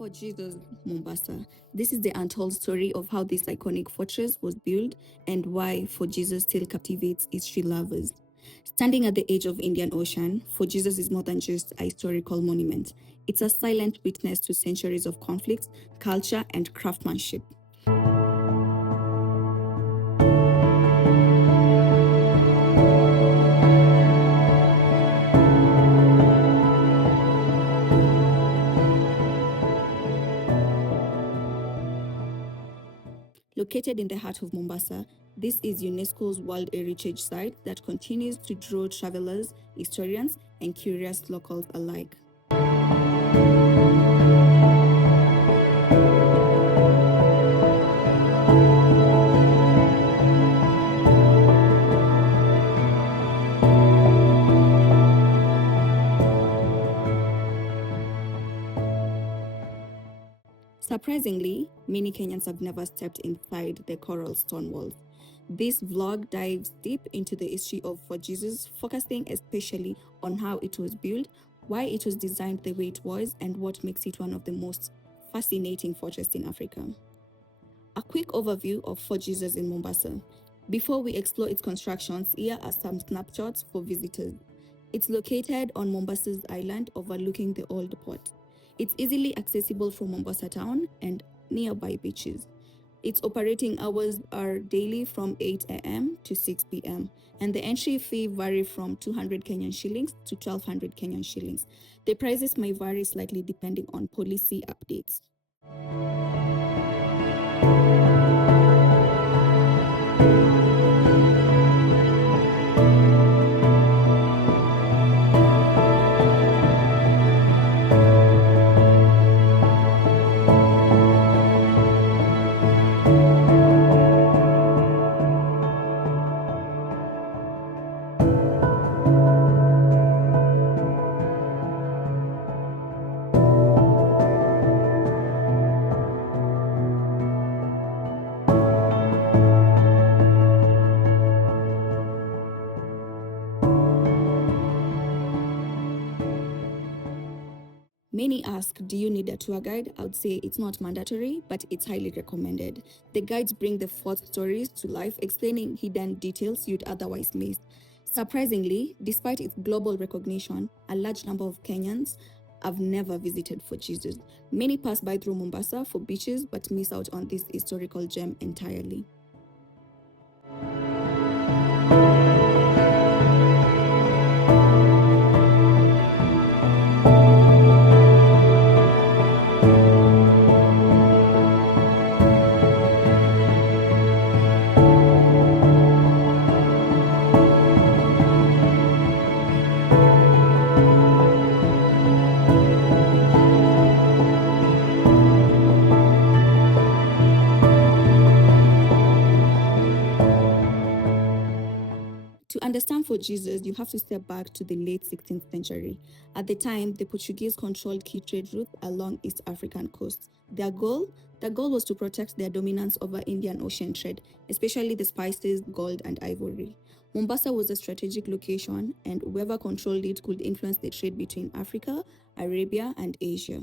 For Jesus, Mombasa. This is the untold story of how this iconic fortress was built and why For Jesus still captivates history lovers. Standing at the edge of Indian Ocean, For Jesus is more than just a historical monument. It's a silent witness to centuries of conflict, culture, and craftsmanship. Located in the heart of Mombasa, this is UNESCO's World Heritage Site that continues to draw travelers, historians, and curious locals alike. Surprisingly, many Kenyans have never stepped inside the coral stone walls. This vlog dives deep into the history of For Jesus, focusing especially on how it was built, why it was designed the way it was, and what makes it one of the most fascinating fortresses in Africa. A quick overview of For Jesus in Mombasa. Before we explore its constructions, here are some snapshots for visitors. It's located on Mombasa's island overlooking the old port. It's easily accessible from Mombasa town and nearby beaches. Its operating hours are daily from 8 a.m. to 6 p.m. and the entry fee vary from 200 Kenyan shillings to 1200 Kenyan shillings. The prices may vary slightly depending on policy updates. Many ask, do you need a tour guide? I would say it's not mandatory, but it's highly recommended. The guides bring the fort stories to life, explaining hidden details you'd otherwise miss. Surprisingly, despite its global recognition, a large number of Kenyans have never visited For Jesus. Many pass by through Mombasa for beaches, but miss out on this historical gem entirely. To understand For Jesus, you have to step back to the late 16th century. At the time, the Portuguese controlled key trade routes along East African coasts. The goal was to protect their dominance over Indian Ocean trade, especially the spices, gold, and ivory. Mombasa was a strategic location, and whoever controlled it could influence the trade between Africa, Arabia, and Asia.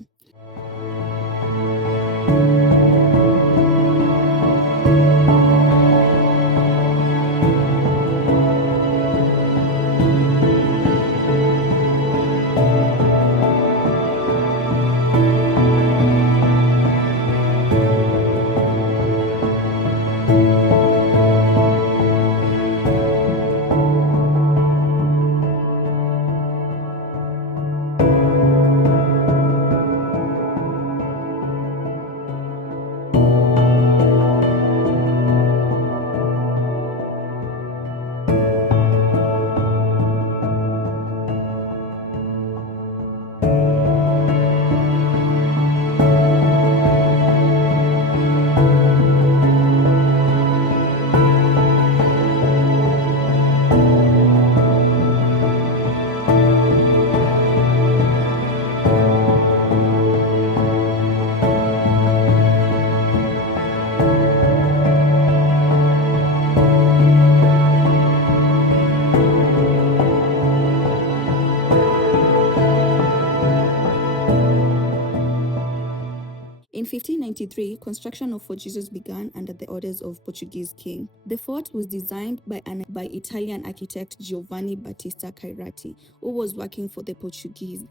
In 1593, construction of Fort Jesus began under the orders of Portuguese king. The fort was designed by Italian architect Giovanni Battista Cairati, who was working for the Portuguese.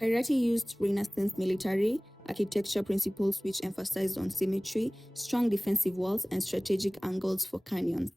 Cairati used Renaissance military architecture principles which emphasized on symmetry, strong defensive walls, and strategic angles for canyons.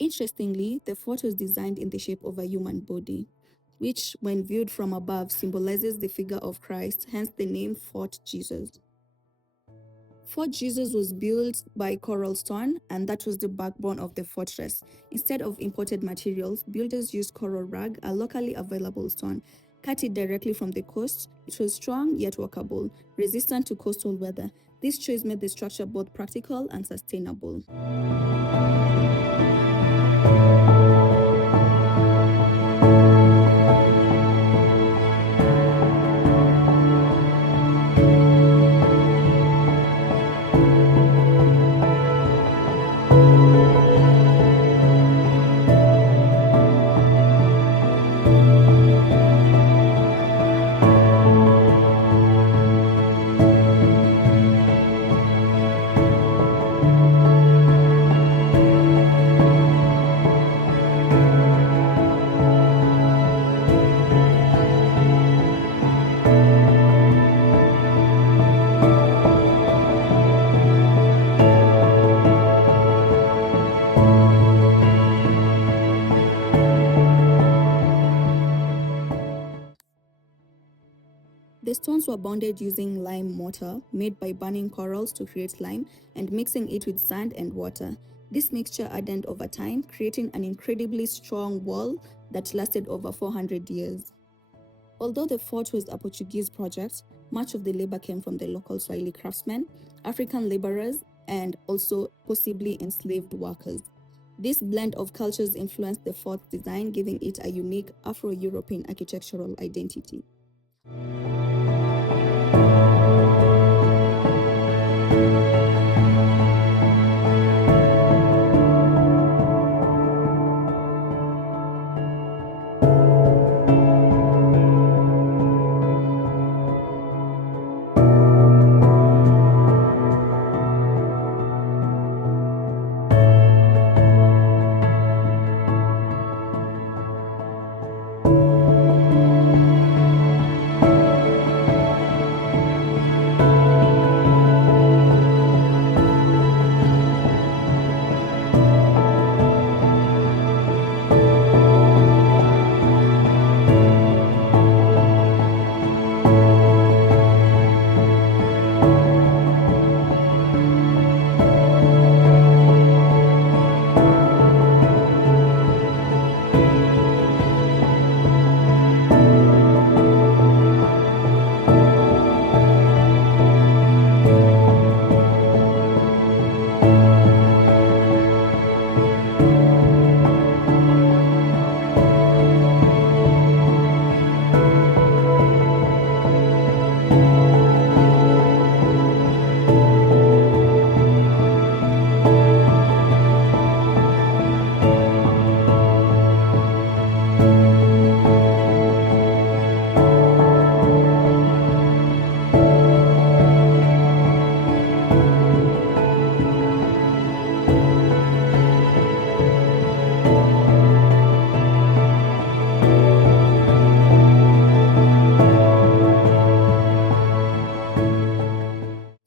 Interestingly, the fort was designed in the shape of a human body, which, when viewed from above, symbolizes the figure of Christ, hence the name Fort Jesus. Fort Jesus was built by coral stone, and that was the backbone of the fortress. Instead of imported materials, builders used coral rag, a locally available stone. Cut it directly from the coast. It was strong yet workable, resistant to coastal weather. This choice made the structure both practical and sustainable. The stones were bonded using lime mortar, made by burning corals to create lime and mixing it with sand and water. This mixture hardened over time, creating an incredibly strong wall that lasted over 400 years. Although the fort was a Portuguese project, much of the labor came from the local Swahili craftsmen, African laborers, and also possibly enslaved workers. This blend of cultures influenced the fort's design, giving it a unique Afro-European architectural identity.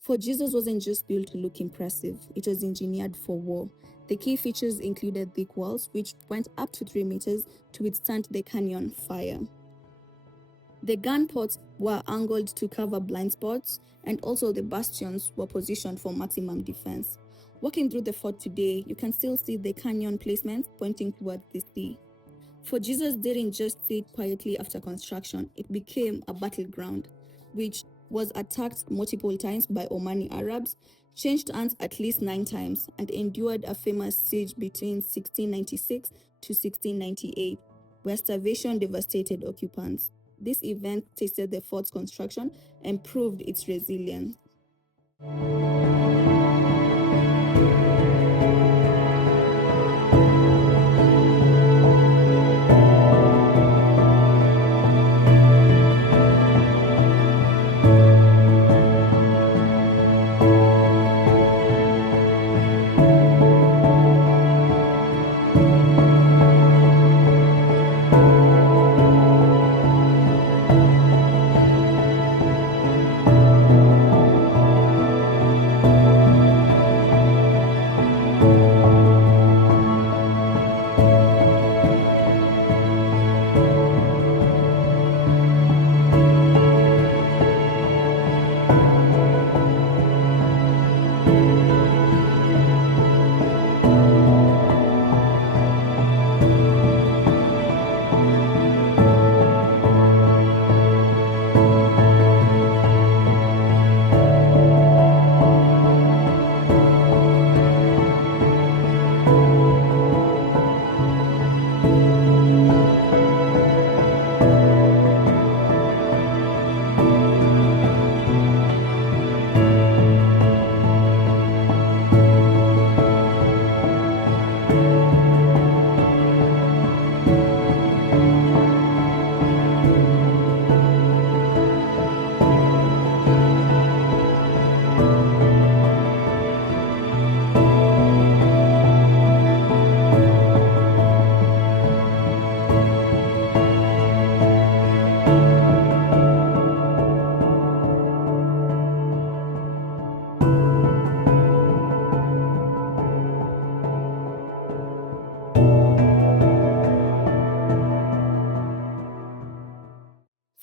For Jesus wasn't just built to look impressive, it was engineered for war. The key features included thick walls, which went up to 3 meters to withstand the canyon fire. The gun ports were angled to cover blind spots, and also the bastions were positioned for maximum defense. Walking through the fort today, you can still see the canyon placements pointing towards the sea. For Jesus didn't just sit quietly after construction, it became a battleground, which was attacked multiple times by Omani Arabs, changed hands at least 9 times, and endured a famous siege between 1696 to 1698, where starvation devastated occupants. This event tested the fort's construction and proved its resilience.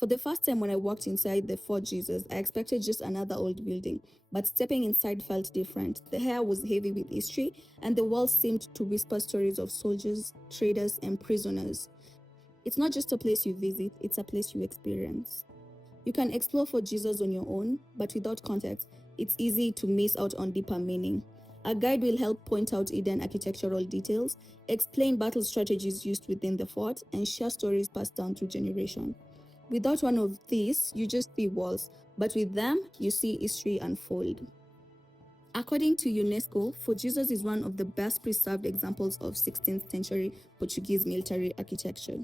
For the first time when I walked inside the Fort Jesus, I expected just another old building, but stepping inside felt different. The air was heavy with history, and the walls seemed to whisper stories of soldiers, traders, and prisoners. It's not just a place you visit, it's a place you experience. You can explore Fort Jesus on your own, but without context, it's easy to miss out on deeper meaning. A guide will help point out hidden architectural details, explain battle strategies used within the fort, and share stories passed down through generations. Without one of these, you just see walls, but with them, you see history unfold. According to UNESCO, Fort Jesus is one of the best preserved examples of 16th century Portuguese military architecture.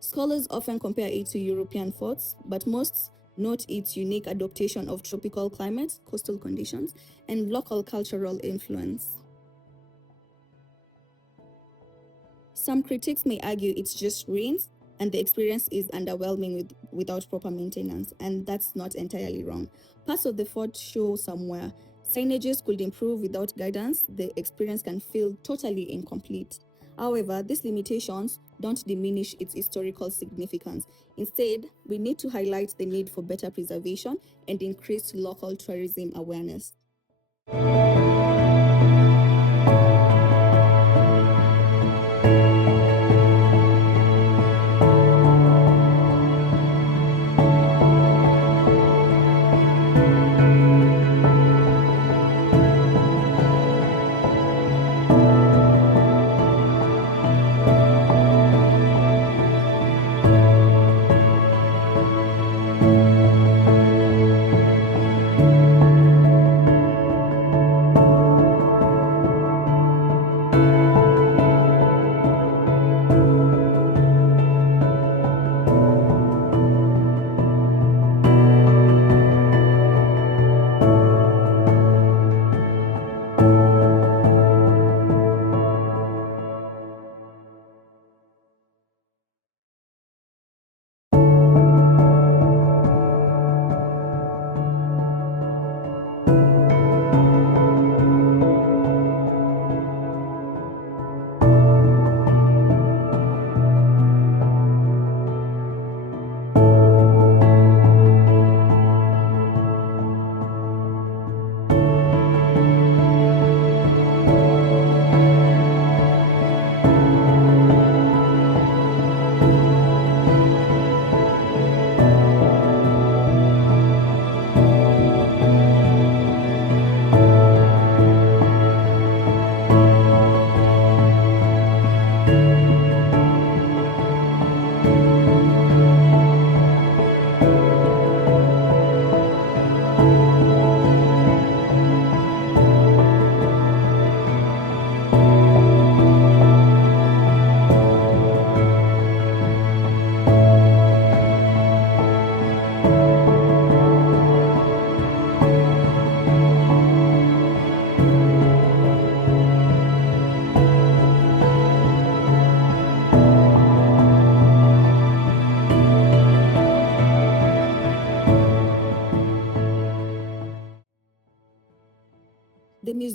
Scholars often compare it to European forts, but most note its unique adaptation of tropical climates, coastal conditions, and local cultural influence. Some critics may argue it's just ruins, and the experience is underwhelming without proper maintenance, and that's not entirely wrong. Parts of the fort show somewhere. Signages could improve without guidance. The experience can feel totally incomplete. However, these limitations don't diminish its historical significance. Instead, we need to highlight the need for better preservation and increased local tourism awareness.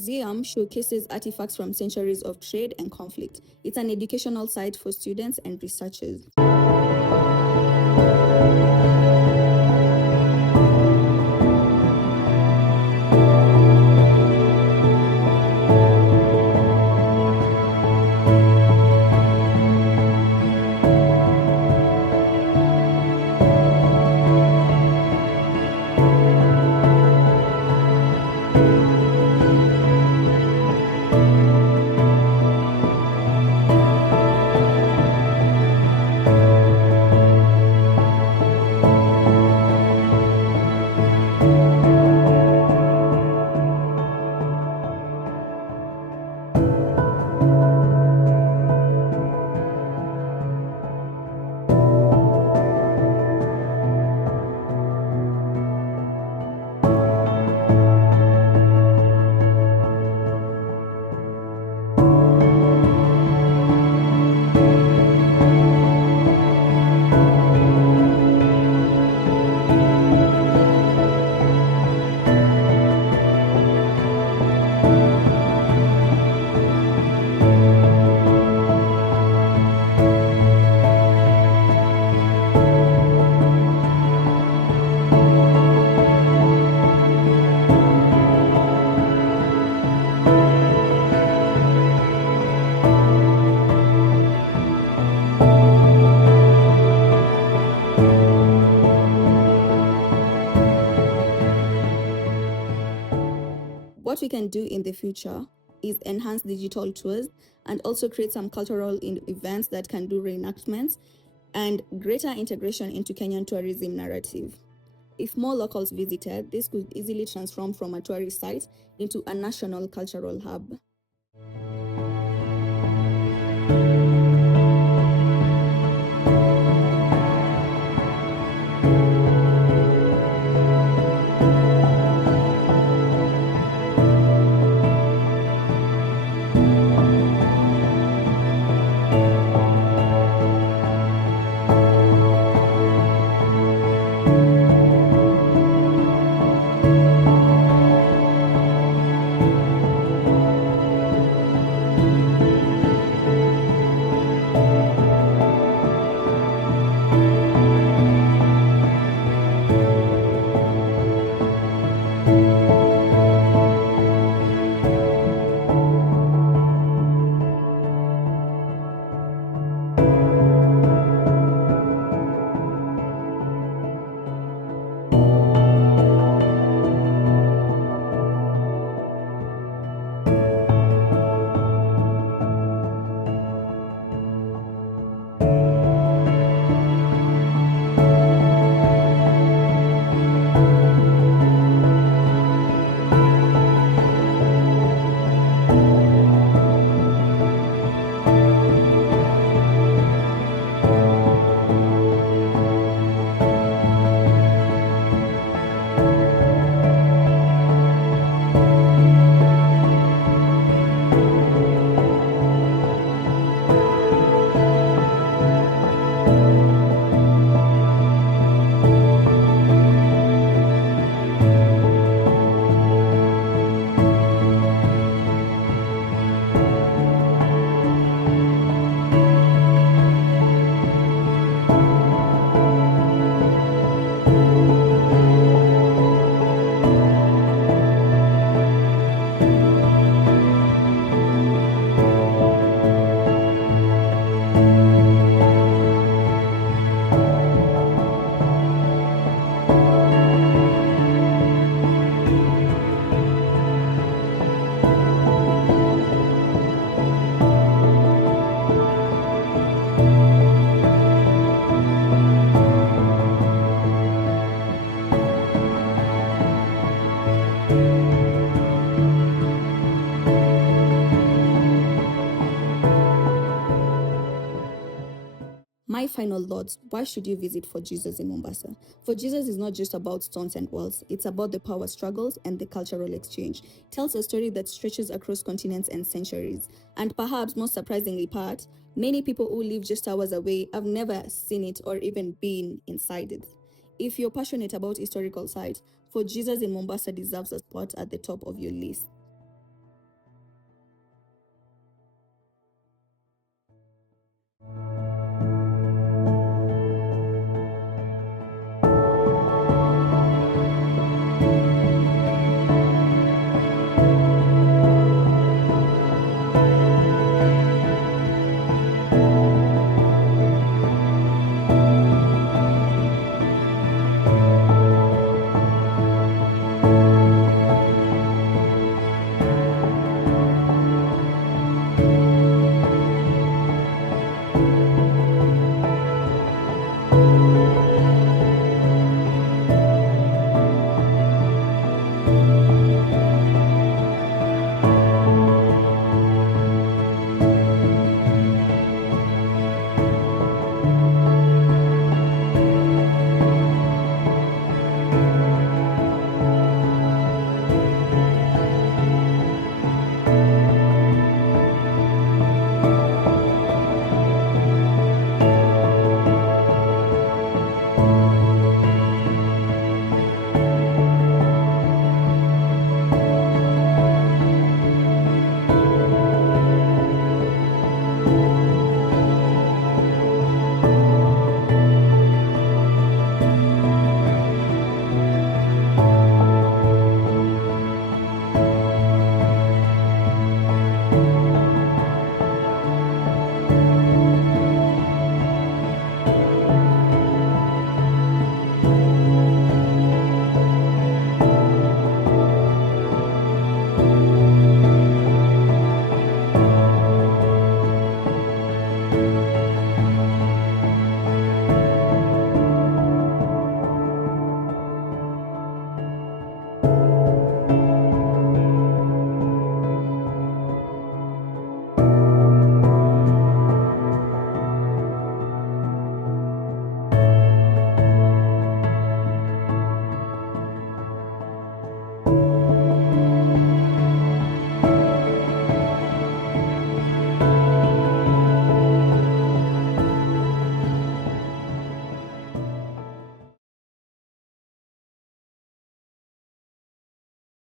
museum showcases artifacts from centuries of trade and conflict. It's an educational site for students and researchers. What we can do in the future is enhance digital tours and also create some cultural events that can do reenactments and greater integration into Kenyan tourism narrative. If more locals visited, this could easily transform from a tourist site into a national cultural hub. My final thoughts: why should you visit For Jesus in Mombasa? For Jesus is not just about stones and walls, it's about the power struggles and the cultural exchange. It tells a story that stretches across continents and centuries. And perhaps most surprisingly part, many people who live just hours away have never seen it or even been inside it. If you're passionate about historical sites, For Jesus in Mombasa deserves a spot at the top of your list.